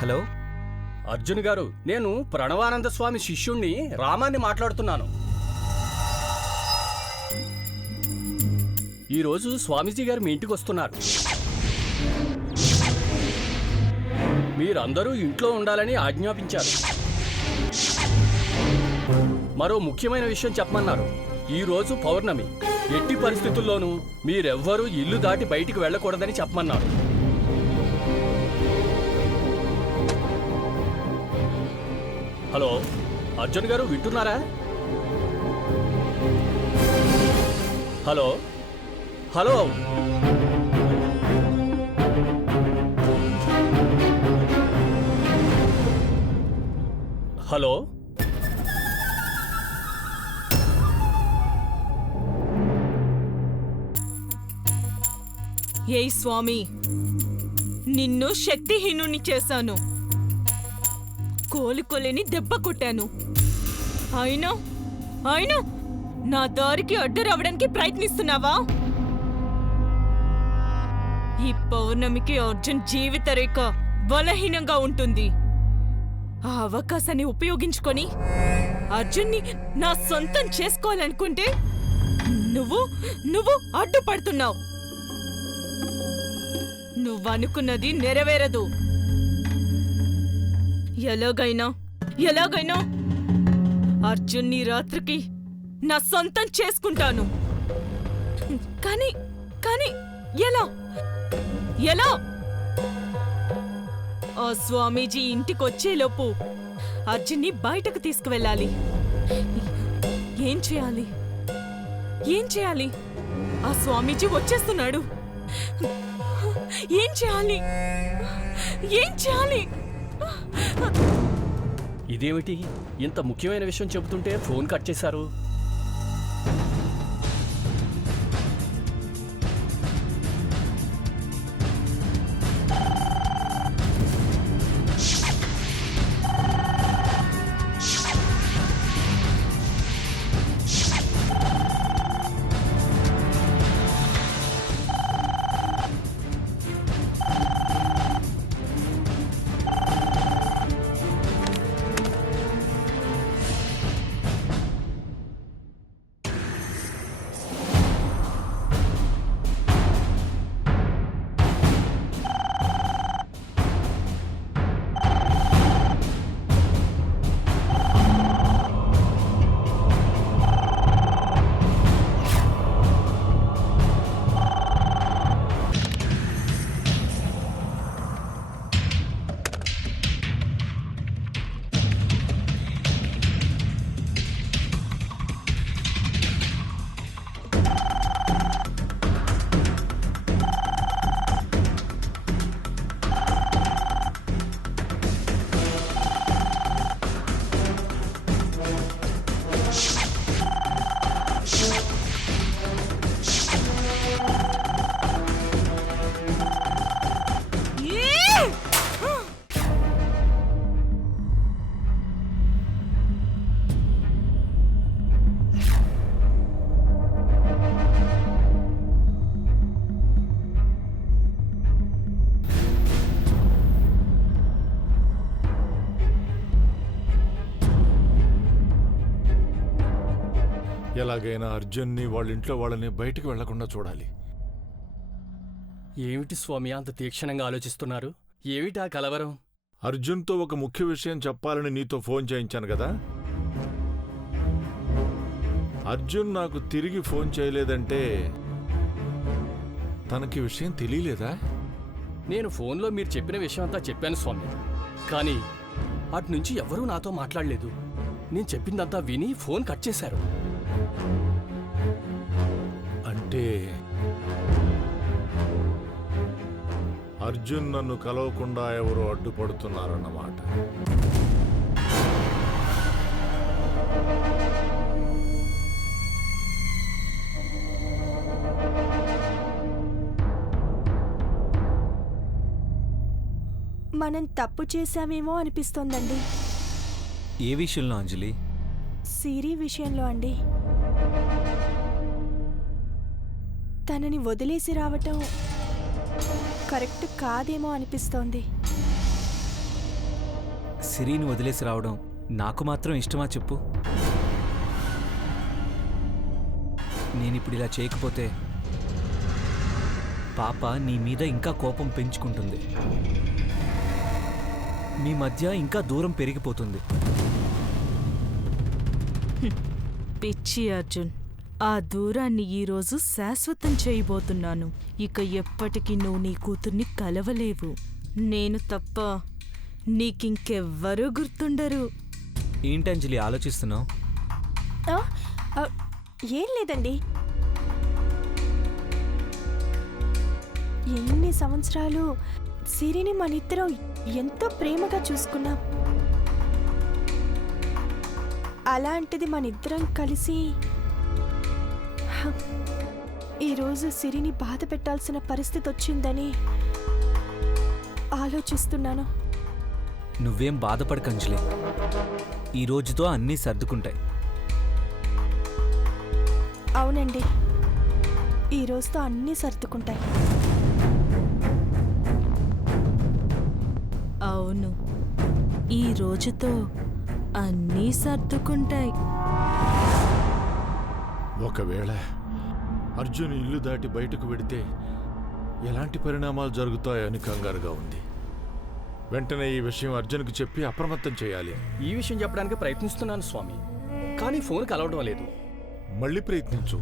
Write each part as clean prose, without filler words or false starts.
Hello Arjun గారు, నేను ప్రణవానంద స్వామి శిష్యుణ్ణి రామాన్ని మాట్లాడుతున్నాను. ఈరోజు స్వామీజీ గారు మీ ఇంటికి వస్తున్నారు. మీరందరూ ఇంట్లో ఉండాలని ఆజ్ఞాపించారు. మరో ముఖ్యమైన విషయం చెప్పమన్నారు. ఈరోజు పౌర్ణమి. ఎట్టి పరిస్థితుల్లోనూ మీరెవ్వరూ ఇల్లు దాటి బయటికి వెళ్ళకూడదని చెప్పమన్నారు. హలో అర్జున్ గారు, వింటున్నారా? హలో హలో హలో ఏయ్ స్వామి, నిన్ను శక్తిహీనుని చేశాను, కోలుకోలేని దెబ్బ కొట్టాను. అయినా అయినా నా దారికి అడ్డు రావడానికి ప్రయత్నిస్తున్నావా? ఈ పౌర్ణమికి అర్జున్ జీవిత రేఖ బలహీనంగా ఉంటుంది. ఆ అవకాశాన్ని ఉపయోగించుకొని అర్జున్ని నా సొంతం చేసుకోవాలనుకుంటే నువ్వు అడ్డుపడుతున్నావు. నువ్వనుకున్నది నెరవేరదు. ఎలాగైనా అర్జున్ని రాత్రికి నా సొంతం చేసుకుంటాను. కానీ ఎలా? ఆ స్వామీజీ ఇంటికొచ్చేలోపు అర్జున్ని బయటకు తీసుకువెళ్ళాలి. ఏం చేయాలి? ఆ స్వామీజీ వచ్చేస్తున్నాడు. ఏం చేయాలి? ఇదేమిటి? ఇంత ముఖ్యమైన విషయం చెబుతుంటే ఫోన్ కట్ చేశారు. ఎలాగైనా అర్జున్ని వాళ్ళింట్లో వాళ్ళని బయటికి వెళ్లకుండా చూడాలి. ఏమిటి స్వామి అంత తీక్షణంగా ఆలోచిస్తున్నారు? ఏమిటా కలవరం? అర్జున్తో ఒక ముఖ్య విషయం చెప్పాలని నీతో ఫోన్ చేయించాను కదా. అర్జున్ నాకు తిరిగి ఫోన్ చేయలేదంటే తనకి విషయం తెలియలేదా? నేను ఫోన్లో మీరు చెప్పిన విషయం అంతా చెప్పాను స్వామి. కానీ అటునుంచి ఎవరూ నాతో మాట్లాడలేదు. నేను చెప్పిందంతా విని ఫోన్ కట్ చేశారు. అంటే అర్జున్ నన్ను కలవకుండా ఎవరో అడ్డుపడుతున్నారన్నమాట. మనం తప్పు చేశామేమో అనిపిస్తోందండి. ఏ విషయంలో అంజలి? సిరి విషయంలో అండి. తనని వదిలేసి రావటం కరెక్ట్ కాదేమో అనిపిస్తోంది. సిరిని వదిలేసి రావడం నాకు మాత్రం ఇష్టమా చెప్పు? నేనిప్పుడు ఇలా చేయకపోతే పాప నీ మీద ఇంకా కోపం పెంచుకుంటుంది. మీ మధ్య ఇంకా దూరం పెరిగిపోతుంది. పిచ్చి అర్జున్, ఆ దూరాన్ని ఈరోజు శాశ్వతం చేయబోతున్నాను. ఇక ఎప్పటికీ నువ్వు నీ కూతుర్ని కలవలేవు. నేను తప్ప నీకింకెవ్వరూ గుర్తుండరు. ఏంటి అంజలి ఆలోచిస్తున్నావు? ఆ, ఆ, ఏం లేదండి. ఎన్ని సంవత్సరాలు సిరిని మనిద్దరం ఎంతో ప్రేమగా చూసుకున్నాం. అలాంటిది మనిద్దరం కలిసి ఈరోజు సిరిని బాధ పెట్టాల్సిన పరిస్థితి వచ్చిందని ఆలోచిస్తున్నాను. నువ్వేం బాధపడకు అంజలి, ఈ రోజుతో అన్నీ సర్దుకుంటాయి. అవునండి, ఈ రోజుతో అన్నీ సర్దుకుంటాయి. అవును, ఈ రోజుతో అన్నీ సర్దుకుంటాయి. ఒకవేళ అర్జున్ ఇల్లు దాటి బయటకు వెడితే ఎలాంటి పరిణామాలు జరుగుతాయని కంగారుగా ఉంది. వెంటనే ఈ విషయం అర్జున్కి చెప్పి అప్రమత్తం చేయాలి. ఈ విషయం చెప్పడానికి ప్రయత్నిస్తున్నాను స్వామి, కానీ ఫోన్ కలవడం లేదు. మళ్ళీ ప్రయత్నించు.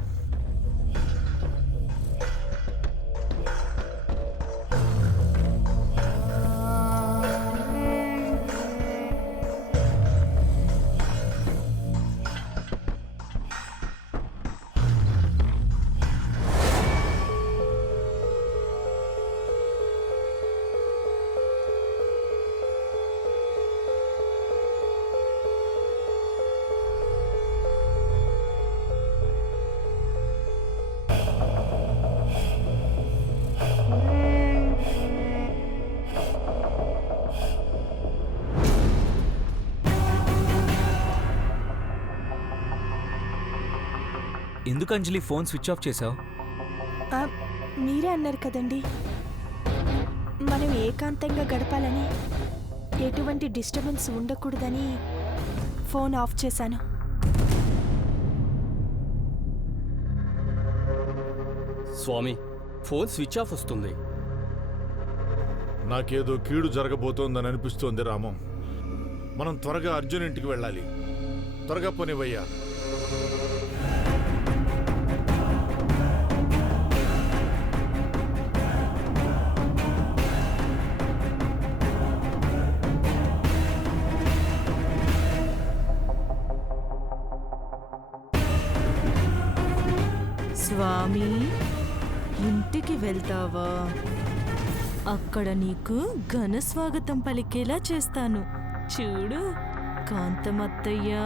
ఎందుకు అంజలి ఫోన్ స్విచ్ ఆఫ్ చేశావు? ఆ, మీరే అన్నారు కదండి, మనం ఏకాంతంగా గడపాలని, ఎటువంటి డిస్టర్బెన్స్ ఉండకూడదని ఫోన్ ఆఫ్ చేశాను. స్వామి, ఫోన్ స్విచ్ ఆఫ్ వస్తుంది. నాకేదో కీడు జరగబోతోందని అనిపిస్తోంది రామం. మనం త్వరగా అర్జున్ ఇంటికి వెళ్ళాలి. త్వరగా పోనివయ్యా. స్వామి, ఇంటికి వెళ్తావా? అక్కడ నీకు ఘన స్వాగతం పలికేలా చేస్తాను. చూడు కాంతమత్తయ్యా.